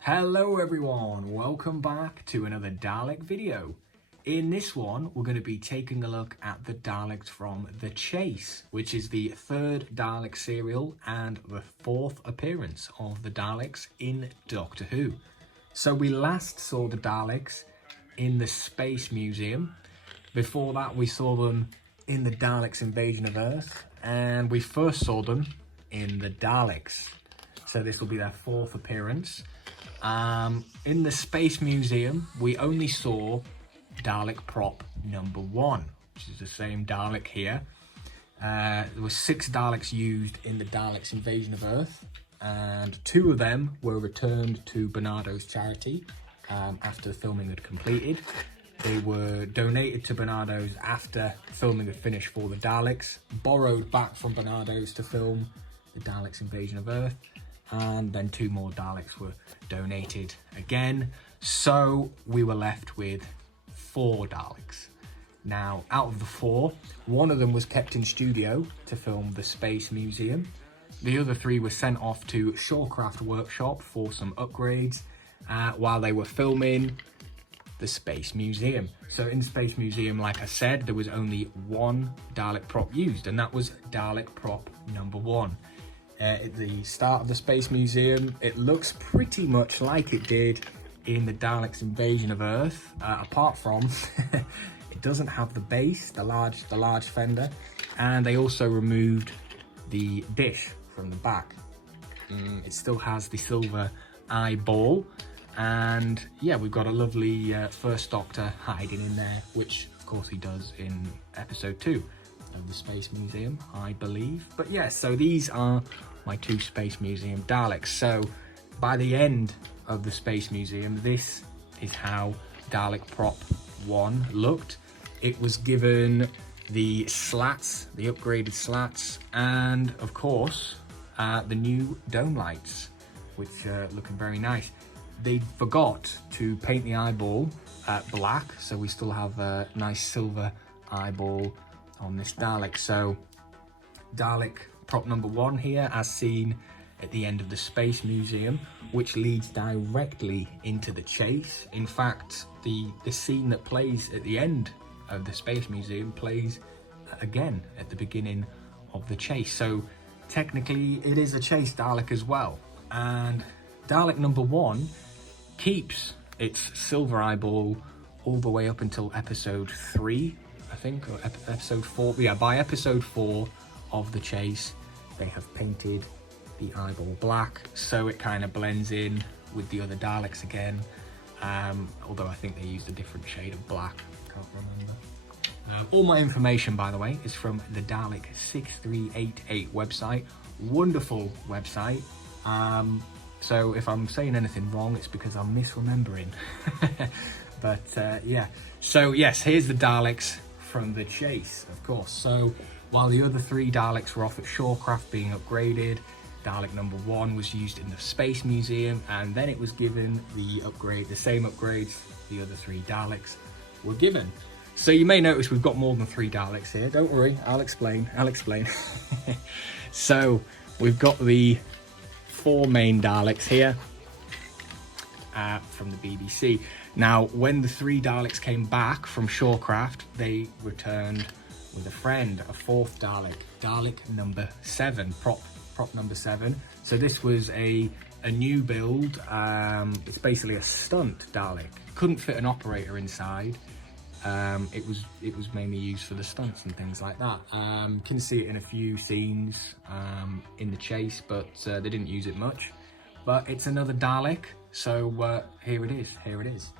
Hello everyone, welcome back to another Dalek video. In this one, we're going to be taking a look at the Daleks from The Chase, which is the third Dalek serial and the fourth appearance of the Daleks in Doctor Who. So we last saw the Daleks in the Space Museum. Before that, we saw them in the Daleks Invasion of Earth, and we first saw them in the Daleks. So this will be their fourth appearance. In the Space Museum, we only saw Dalek prop number 1, which is the same Dalek here. There were 6 Daleks used in the Daleks Invasion of Earth, and 2 of them were returned to Bernardo's charity after filming had completed. They were donated to Bernardo's after filming had finished for the Daleks, borrowed back from Bernardo's to film the Daleks Invasion of Earth, and then 2 more Daleks were donated again. So we were left with 4 Daleks. Now, out of the 4, 1 of them was kept in studio to film the Space Museum. The other 3 were sent off to Shawcraft Workshop for some upgrades while they were filming the Space Museum. So in the Space Museum, like I said, there was only 1 Dalek prop used, and that was Dalek prop number 1. At the start of the Space Museum, it looks pretty much like it did in the Daleks Invasion of Earth, apart from it doesn't have the base, the large fender, and they also removed the dish from the back. It still has the silver eyeball, and yeah, we've got a lovely First Doctor hiding in there, which of course he does in episode 2 of the Space Museum, I believe. But yeah, so these are my 2 Space Museum Daleks. So by the end of the Space Museum, this is how Dalek prop 1 looked. It was given the slats, the upgraded slats, and of course the new dome lights, which are looking very nice. They forgot to paint the eyeball black, so we still have a nice silver eyeball on this Dalek. So Dalek prop number 1 here, as seen at the end of the Space Museum, which leads directly into the Chase. In fact, the scene that plays at the end of the Space Museum plays again at the beginning of the Chase. So technically it is a Chase Dalek as well. And Dalek number 1 keeps its silver eyeball all the way up until episode 3, I think, or episode 4. Yeah, by episode 4 of the Chase, they have painted the eyeball black, so it kind of blends in with the other Daleks again. Although I think they used a different shade of black, can't remember. All my information, by the way, is from the Dalek 6388 website. Wonderful website. So if I'm saying anything wrong, it's because I'm misremembering. But yeah, so yes, here's the Daleks from the Chase, of course. So while the other 3 Daleks were off at Shawcraft being upgraded, Dalek number 1 was used in the Space Museum, and then it was given the same upgrades the other 3 Daleks were given. So you may notice we've got more than 3 Daleks here. Don't worry, I'll explain. So we've got the 4 main Daleks here from the BBC. Now, when the 3 Daleks came back from Shawcraft, they returned with a friend, a 4th Dalek, Dalek number 7, prop number 7. So this was a new build. It's basically a stunt Dalek. Couldn't fit an operator inside. It was mainly used for the stunts and things like that. Can see it in a few scenes in the Chase, but they didn't use it much. But it's another Dalek, so here it is.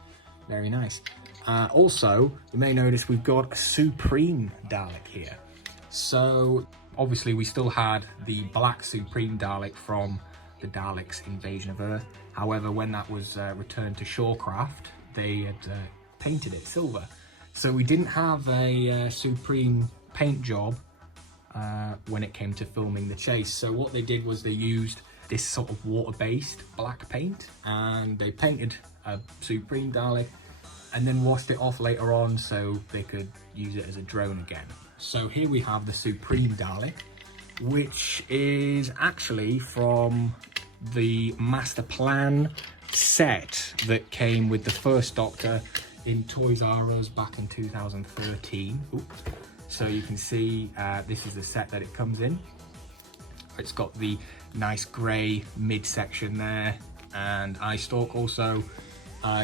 Very nice. Also, you may notice we've got a Supreme Dalek here. So obviously we still had the black Supreme Dalek from the Daleks Invasion of Earth. However, when that was returned to Shawcraft, they had painted it silver. So we didn't have a Supreme paint job when it came to filming the Chase. So what they did was they used this sort of water-based black paint, and they painted a Supreme Dalek and then washed it off later on so they could use it as a drone again. So here we have the Supreme Dalek, which is actually from the master plan set that came with the first Doctor in Toys R Us back in 2013. Oops. So you can see this is the set that it comes in. It's got the nice grey midsection there and eye stalk. Also,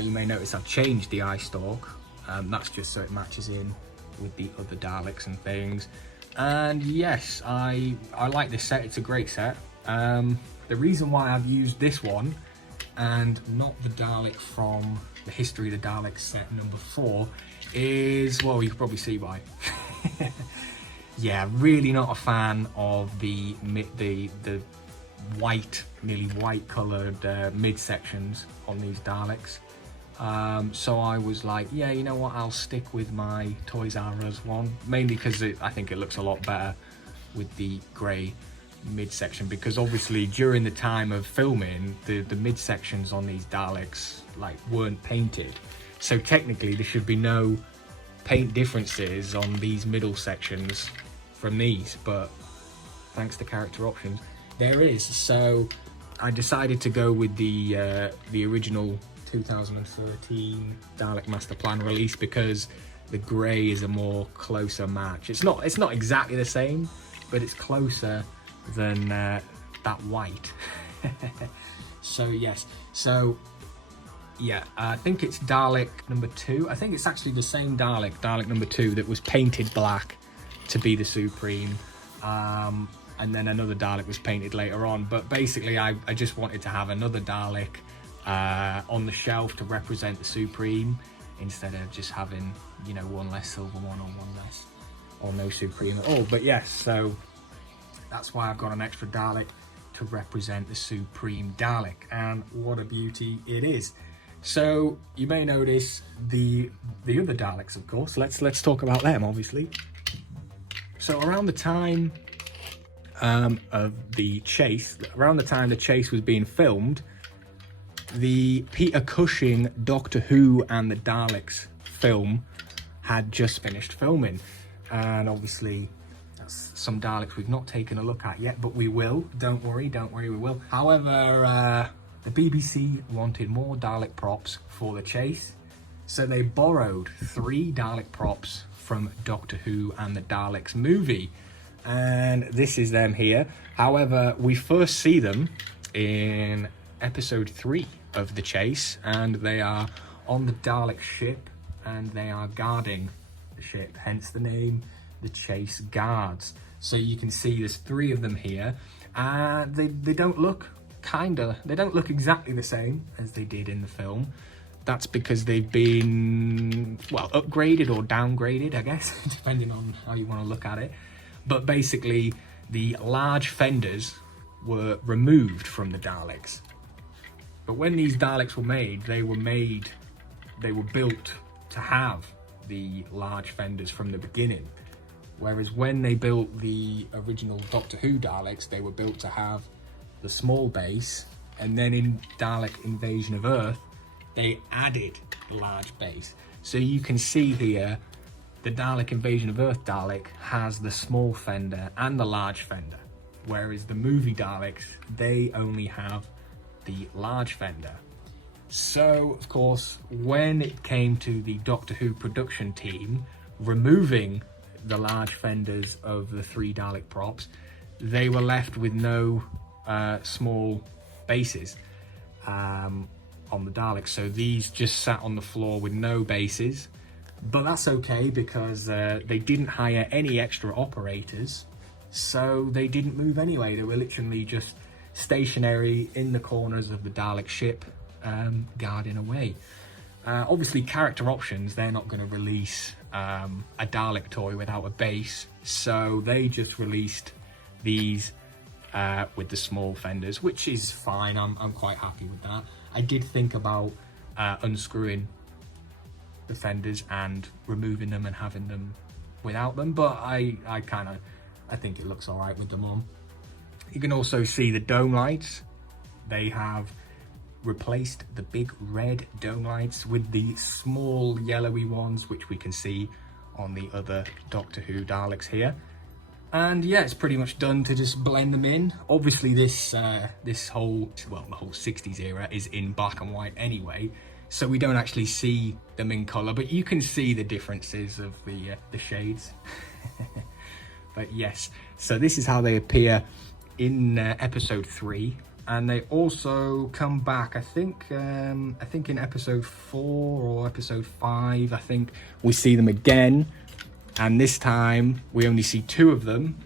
you may notice I've changed the eye stalk. That's just so it matches in with the other Daleks and things. And yes, I like this set. It's a great set. The reason why I've used this one and not the Dalek from the History of the Daleks set number 4 is, well, you can probably see why. Yeah, really not a fan of the white, nearly white coloured midsections on these Daleks. So I was like, yeah, you know what, I'll stick with my Toys R Us one, mainly because I think it looks a lot better with the grey midsection, because obviously during the time of filming, the midsections on these Daleks like weren't painted. So technically there should be no paint differences on these middle sections from these, but thanks to character options, there is. So I decided to go with the original 2013 Dalek Master Plan release because the grey is a more closer match. It's not exactly the same, but it's closer than that white. So yes, so yeah, I think it's Dalek number 2. I think it's actually the same Dalek number 2 that was painted black to be the Supreme, and then another Dalek was painted later on. But basically I just wanted to have another Dalek on the shelf to represent the Supreme, instead of just having, you know, one less silver one or one less, or no Supreme at all. But yes, so that's why I've got an extra Dalek to represent the Supreme Dalek, and what a beauty it is. So you may notice the other Daleks, of course. Let's talk about them, obviously. So around the time of the chase, around the time the chase was being filmed, the Peter Cushing Doctor Who and the Daleks film had just finished filming, and obviously that's some Daleks we've not taken a look at yet, but we will. Don't worry, we will. However, the BBC wanted more Dalek props for the chase, so they borrowed 3 Dalek props from Doctor Who and the Daleks movie, and this is them here. However, we first see them in episode 3 of the chase, and they are on the Dalek ship and they are guarding the ship, hence the name, the Chase Guards. So you can see there's 3 of them here, and they don't look exactly the same as they did in the film. That's because they've been, well, upgraded or downgraded, I guess, depending on how you want to look at it. But basically, the large fenders were removed from the Daleks. But when these Daleks were made, they were built to have the large fenders from the beginning. Whereas when they built the original Doctor Who Daleks, they were built to have the small base, and then in Dalek Invasion of Earth, they added the large base. So you can see here, the Dalek Invasion of Earth Dalek has the small fender and the large fender, whereas the movie Daleks, they only have the large fender. So, of course, when it came to the Doctor Who production team removing the large fenders of the 3 Dalek props, they were left with no small bases on the Daleks. So these just sat on the floor with no bases. But that's okay, because they didn't hire any extra operators, so they didn't move anyway. They were literally just stationary in the corners of the Dalek ship, guarding away. Obviously, character options, they're not going to release a Dalek toy without a base, so they just released these with the small fenders, which is fine. I'm quite happy with that. I did think about unscrewing the fenders and removing them and having them without them, but I think it looks all right with them on. You can also see the dome lights. They have replaced the big red dome lights with the small yellowy ones, which we can see on the other Doctor Who Daleks here. And yeah, it's pretty much done to just blend them in. Obviously this whole, well, the whole 60s era is in black and white anyway, so we don't actually see them in color, but you can see the differences of the shades. But yes, so this is how they appear in episode 3, and they also come back, I think in episode 4 or episode 5, I think we see them again. And this time we only see 2 of them.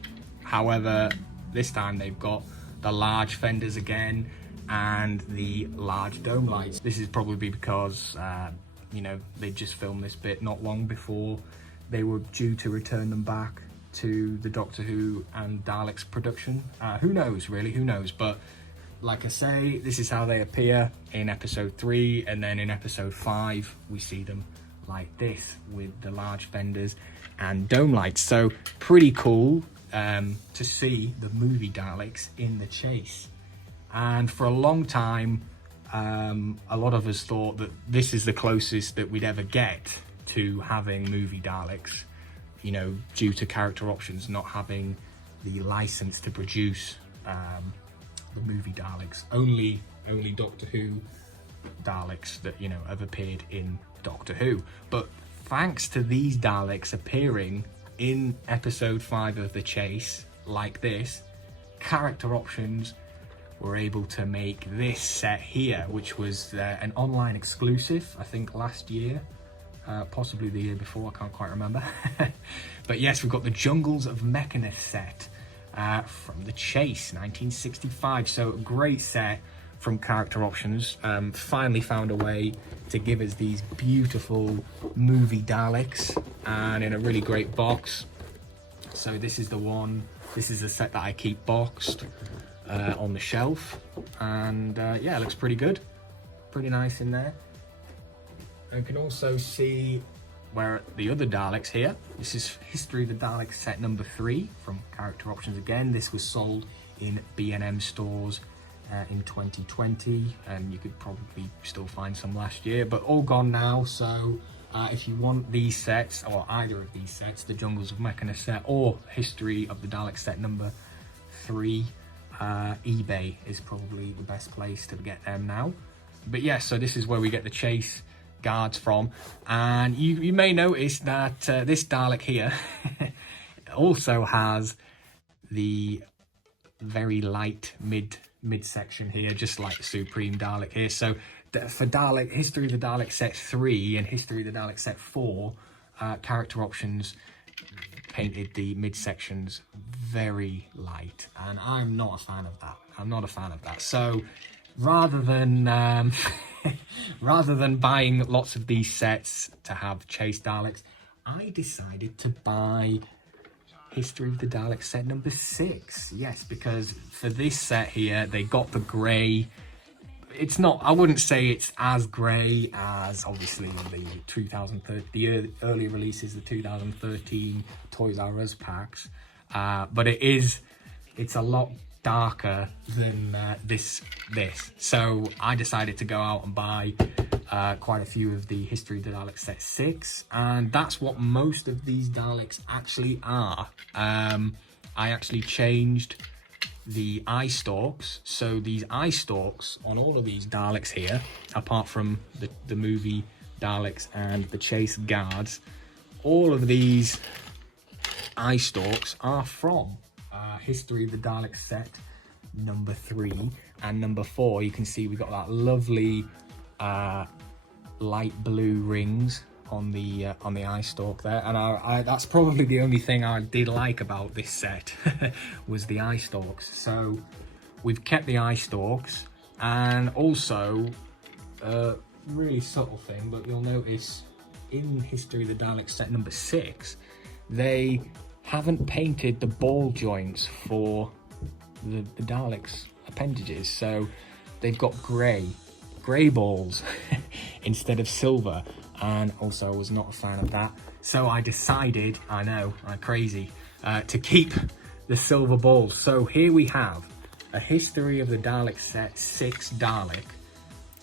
However, this time they've got the large fenders again and the large dome lights. This is probably because, you know, they just filmed this bit not long before they were due to return them back to the Doctor Who and Daleks production. Who knows, really, who knows? But like I say, this is how they appear in episode 3, and then in episode 5 we see them like this with the large fenders and dome lights. So pretty cool to see the movie Daleks in the chase. And for a long time, a lot of us thought that this is the closest that we'd ever get to having movie Daleks, you know, due to character options not having the license to produce the movie Daleks. Only Doctor Who Daleks that, you know, have appeared in Doctor Who. But thanks to these Daleks appearing in episode 5 of The Chase like this, character options were able to make this set here, which was an online exclusive, I think last year, possibly the year before, I can't quite remember. But yes, we've got the Jungles of Mechanus set from The Chase 1965. So a great set from Character Options. Finally found a way to give us these beautiful movie Daleks, and in a really great box. So this is the one, this is the set that I keep boxed on the shelf, and yeah, it looks pretty good, pretty nice in there. And you can also see where the other Daleks here. This is History of the Daleks set number 3 from Character Options again. This was sold in B&M stores in 2020, and you could probably still find some last year, but all gone now. So if you want these sets, or either of these sets, the Jungles of Mechanus set or History of the Daleks set number 3, eBay is probably the best place to get them now. But yes, so this is where we get the Chase guards from, and you may notice that this Dalek here also has the very light midsection here, just like the Supreme Dalek here. So for Dalek History of the Dalek set 3 and History of the Dalek set 4, Character Options painted the midsections very light, and I'm not a fan of that. I'm not a fan of that. So rather than rather than buying lots of these sets to have Chase Daleks, I decided to buy History of the Daleks set number 6. Yes, because for this set here, they got the grey. It's not, I wouldn't say it's as grey as obviously the 2013, the early releases, the 2013 Toys R Us packs, but it's a lot darker than this. So I decided to go out and buy quite a few of the History of the Daleks set 6, and that's what most of these Daleks actually are. I actually changed the eye stalks, so these eye stalks on all of these Daleks here, apart from the movie Daleks and the Chase guards, all of these eye stalks are from History of the Daleks set number 3 and number 4. You can see we got that lovely light blue rings on the eye stalk there, and I that's probably the only thing I did like about this set was the eye stalks. So we've kept the eye stalks, and also really subtle thing, but you'll notice in History of the Daleks set number 6, they haven't painted the ball joints for the Daleks appendages, so they've got grey balls instead of silver, and also I was not a fan of that. So I decided, I know, I'm crazy, to keep the silver balls. So here we have a History of the Daleks set 6 Dalek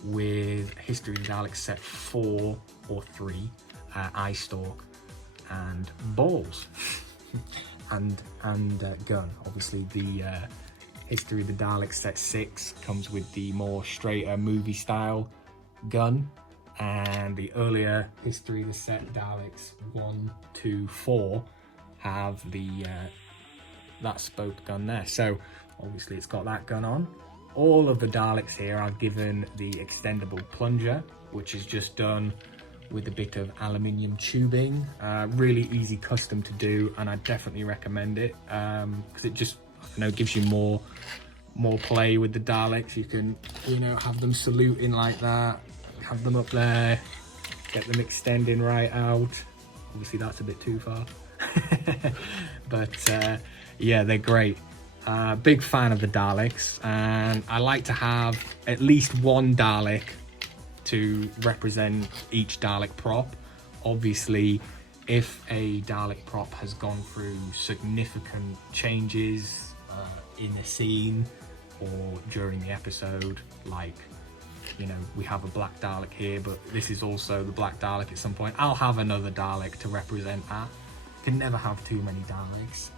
with History of the Daleks set 4 or 3 eye stalk and balls. and gun. Obviously the History of the Daleks set 6 comes with the more straighter movie style gun, and the earlier History of the set Daleks 1, 2, 4 have the that spoked gun there. So obviously it's got that gun on. All of the Daleks here are given the extendable plunger, which is just done with a bit of aluminium tubing. Really easy custom to do, and I definitely recommend it because it just, I don't know, gives you more play with the Daleks. You can, you know, have them saluting like that, have them up there, get them extending right out. Obviously that's a bit too far. But yeah, they're great. Big fan of the Daleks, and I like to have at least one Dalek to represent each Dalek prop. Obviously, if a Dalek prop has gone through significant changes in the scene or during the episode, like, you know, we have a black Dalek here, but this is also the black Dalek at some point, I'll have another Dalek to represent that. Can never have too many Daleks,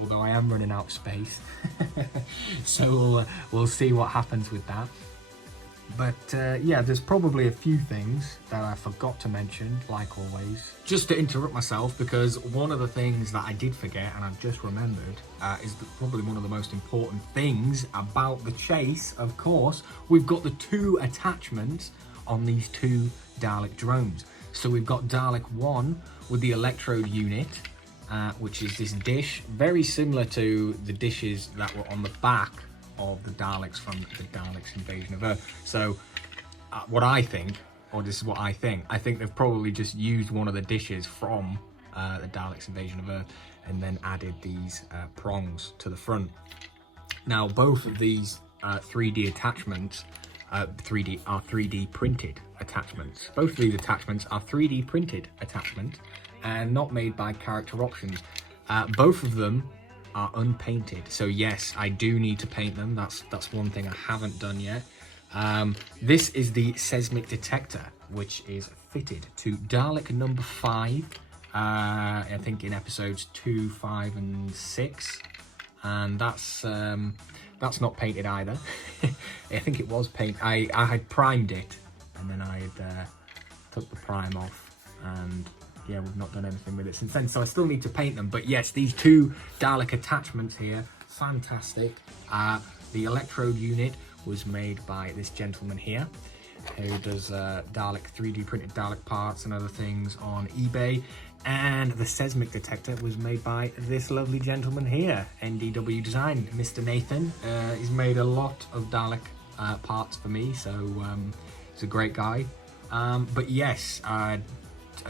although I am running out of space. So we'll see what happens with that. But yeah, there's probably a few things that I forgot to mention, like always. Just to interrupt myself, because one of the things that I did forget, and I've just remembered, is probably one of the most important things about the chase. Of course, we've got the 2 attachments on these 2 Dalek drones. So we've got Dalek 1 with the electrode unit, which is this dish, very similar to the dishes that were on the back of the Daleks from the Daleks Invasion of Earth. So what I think, or this is what I think they've probably just used one of the dishes from the Daleks Invasion of Earth and then added these prongs to the front. Now both of these 3D attachments are 3D printed attachments. Both of these attachments are 3D printed attachments and not made by Character Options. Both of them are unpainted, so yes, I do need to paint them. That's one thing I haven't done yet. This is the seismic detector, which is fitted to Dalek number 5, I think in episodes 2, 5 and 6, and that's not painted either. I think it was painted. I had primed it, and then I had took the prime off, and yeah, we've not done anything with it since then, so I still need to paint them. But yes, these 2 Dalek attachments here, fantastic. The electrode unit was made by this gentleman here, who does 3D printed Dalek parts and other things on eBay. And the seismic detector was made by this lovely gentleman here, NDW Design, Mr. Nathan. He's made a lot of Dalek parts for me, so he's a great guy. But yes, I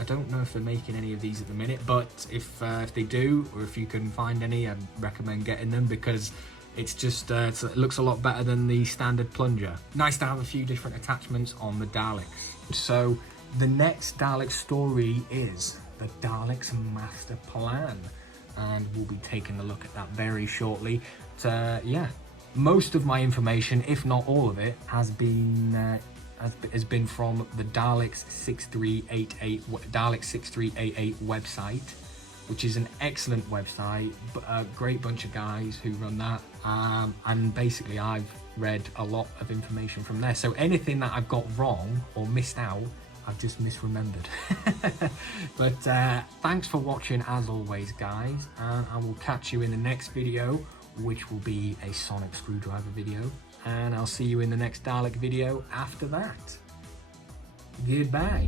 don't know if they're making any of these at the minute, but if they do, or if you can find any, I'd recommend getting them, because it's just it looks a lot better than the standard plunger. Nice to have a few different attachments on the Daleks. So the next Dalek story is the Daleks Master Plan, and we'll be taking a look at that very shortly. Yeah, most of my information, if not all of it, has been from the Daleks 6388 website, which is an excellent website, a great bunch of guys who run that, and basically I've read a lot of information from there. So anything that I've got wrong or missed out, I've just misremembered. But thanks for watching as always, guys, and I will catch you in the next video, which will be a sonic screwdriver video. And I'll see you in the next Dalek video after that. Goodbye.